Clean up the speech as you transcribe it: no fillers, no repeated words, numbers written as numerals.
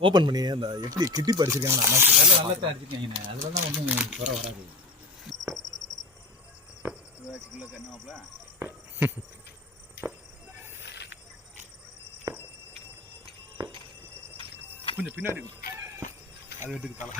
Open பண்ணி அந்த எப்படி கிட்டி படிச்சிருக்காங்க நல்லா தான் அடிச்சிருக்கீங்கண்ணே. அதில் தான் ஒன்றும் குறை வராது. கிலோ கண்ணுவாப்ல கொஞ்சம் பின்னாடி அது வீட்டுக்கு தலை